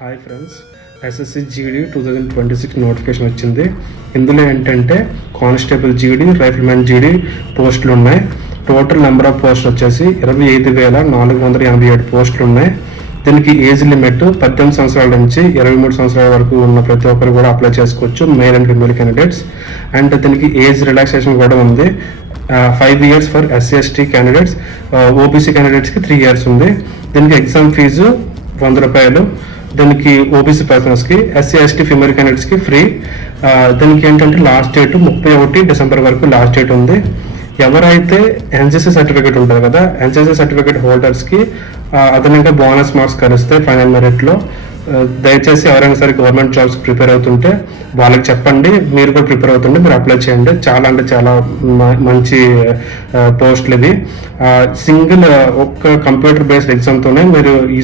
Hi friends, SSC GD 2026 notification వచ్చింది. ఇందులో ఏంటంటే కానిస్టేబుల్ జీడీ, రైఫిల్మెన్ జీడీ పోస్టులు ఉన్నాయి. టోటల్ నెంబర్ ఆఫ్ పోస్టులు వచ్చేసి 25,487 పోస్టులు ఉన్నాయి. దీనికి ఏజ్ లిమిట్ 18 సంవత్సరాల నుంచి 23 సంవత్సరాల వరకు ఉన్న ప్రతి ఒక్కరు కూడా అప్లై చేసుకోవచ్చు, male and female candidates. And దీనికి ఏజ్ రిలాక్సేషన్ కూడా ఉంది. 5 years for SC/ST candidates, OBC క్యాండిడేట్స్కి 3 years ఉంది. దీనికి ఎగ్జామ్ ఫీజు 100 రూపాయలు. దీనికి ఓబీసీ పర్సన్స్కి, SC/ST ఫిమేల్ క్యాండిడేట్స్కి ఫ్రీ. దీనికి ఏంటంటే లాస్ట్ డేట్ 31 డిసెంబర్ వరకు లాస్ట్ డేట్ ఉంది. ఎవరైతే ఎన్సీసీ సర్టిఫికేట్ ఉంటుంది కదా, ఎన్సీసీ సర్టిఫికేట్ హోల్డర్స్కి అదనంగా బోనస్ మార్క్స్ కలుస్తాయి ఫైనల్ మెరిట్లో. దయచేసి ఎవరైనా సరే గవర్నమెంట్ జాబ్స్ ప్రిపేర్ అవుతుంటే వాళ్ళకి చెప్పండి, మీరు కూడా ప్రిపేర్ అవుతుంటే మీరు అప్లై చేయండి. చాలా అంటే చాలా మంచి పోస్టులు ఇవి. సింగిల్ ఒక్క కంప్యూటర్ బేస్డ్ ఎగ్జామ్తోనే మీరు